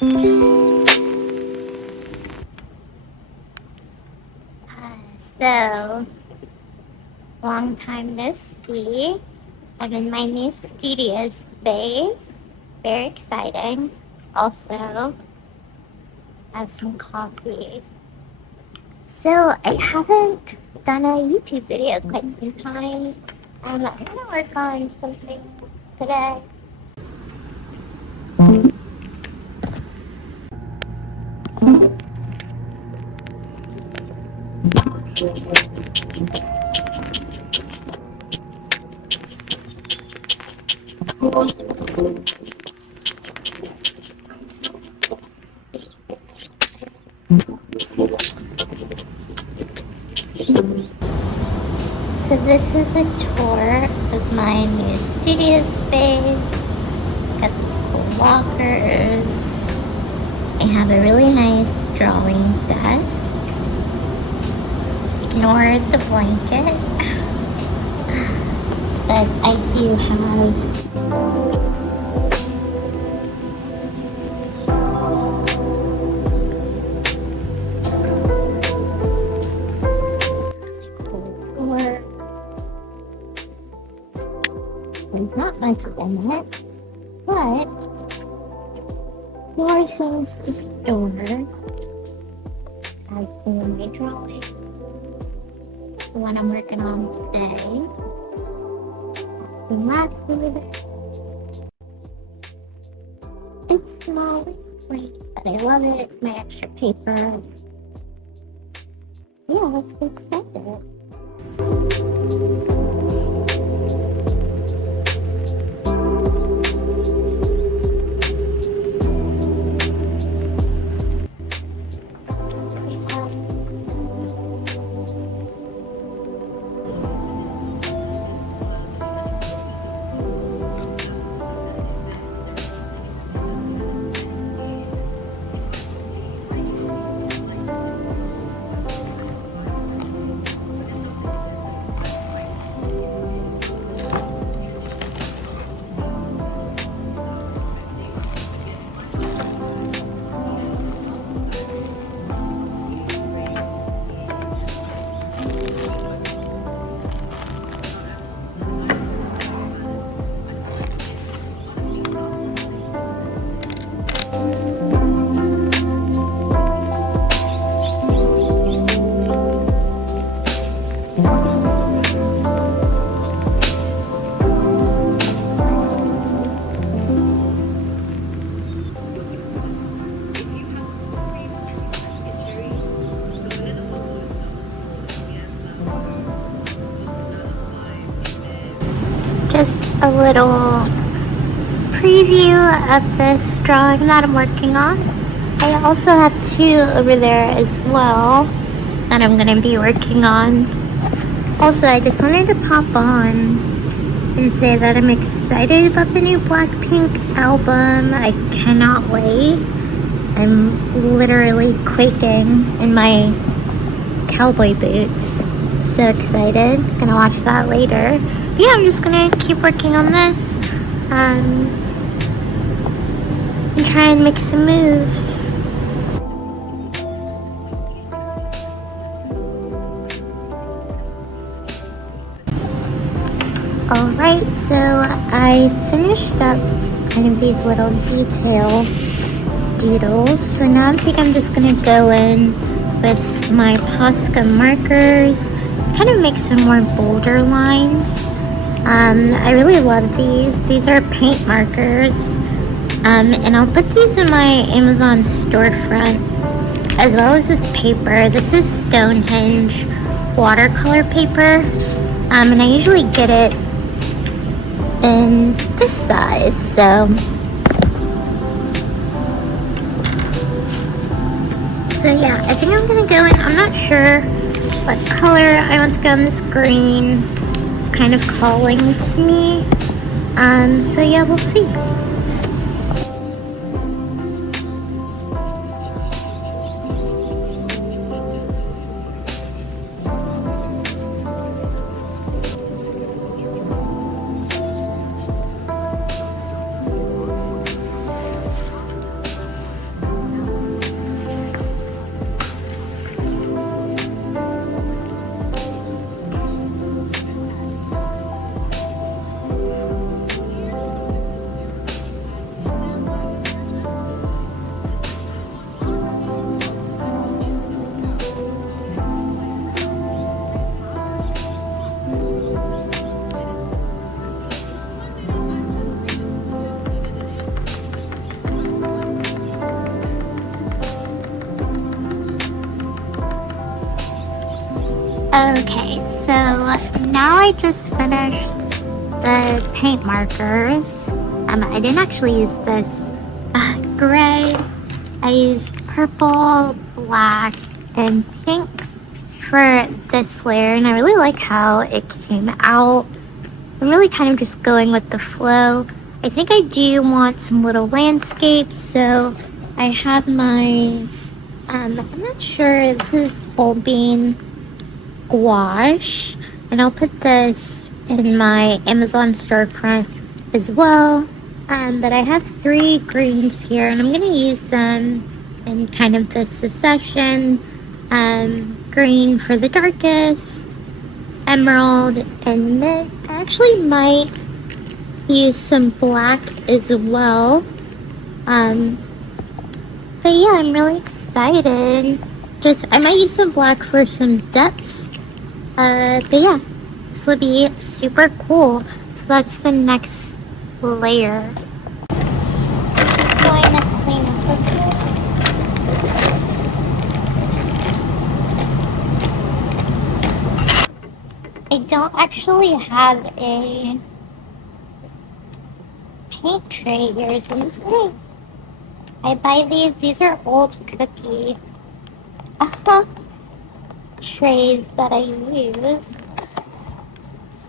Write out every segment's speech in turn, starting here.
So, long time no see. I'm in my new studio space. Very exciting. Also, have some coffee. So, I haven't done a YouTube video in quite some time. I'm gonna work on something today. So this is a tour of my new studio space. Got these cool lockers. I have a really nice drawing desk. Ignore the blanket. But I do have there's not much in it, but more things to store. I have some of my drawings, the one I'm working on today. Some waxes. It's small and sweet, but I love it. My extra paper. Yeah, let's get started. Just a little preview of this drawing that I'm working on. I also have two over there as well that I'm going to be working on. Also, I just wanted to pop on and say that I'm excited about the new Blackpink album. I cannot wait. I'm literally quaking in my cowboy boots. So excited. Gonna watch that later. But yeah, I'm just gonna keep working on this and try and make some moves. Alright, so I finished up kind of these little detail doodles. So now I think I'm just gonna go in with my Posca markers, kind of make some more bolder lines. I really love these. These are paint markers. And I'll put these in my Amazon storefront, as well as this paper. This is Stonehenge watercolor paper. And I usually get it in this size, so yeah, I think I'm gonna go in. I'm not sure what color I want to go on this green. It's kind of calling to me. So yeah, we'll see. Okay, so now I just finished the paint markers. I didn't actually use this gray. I used purple, black, and pink for this layer, and I really like how it came out. I'm really kind of just going with the flow. I think I do want some little landscapes, so I have my, I'm not sure, this is Old Bean gouache, and I'll put this in my Amazon storefront as well. But I have 3 greens here, and I'm going to use them in kind of the secession. Green for the darkest, emerald, and then I actually might use some black as well. But yeah, I'm really excited. I might use some black for some depth. But yeah, this will be super cool. So that's the next layer. Going to clean up a bit. I don't actually have a paint tray here, so I'm just gonna, I buy these are old cookie trays that I use.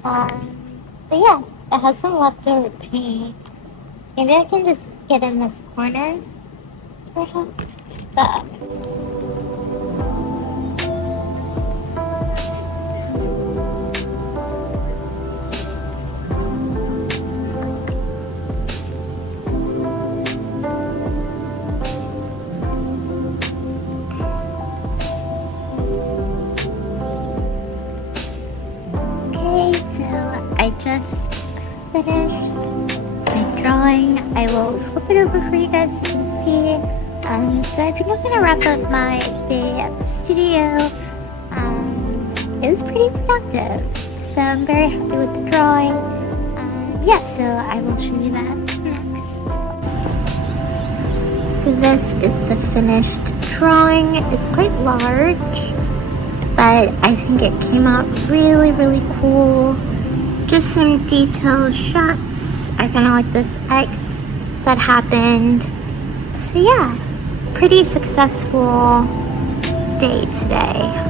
But yeah, it has some leftover paint. Maybe I can just get in this corner, perhaps. That. I just finished my drawing. I will flip it over for you guys so you can see. So I think I'm going to wrap up my day at the studio. It was pretty productive, so I'm very happy with the drawing. Yeah, so I will show you that next. So this is the finished drawing. It's quite large, but I think it came out really, really cool. Just some detailed shots. I kind of like this X that happened. So yeah, pretty successful day today.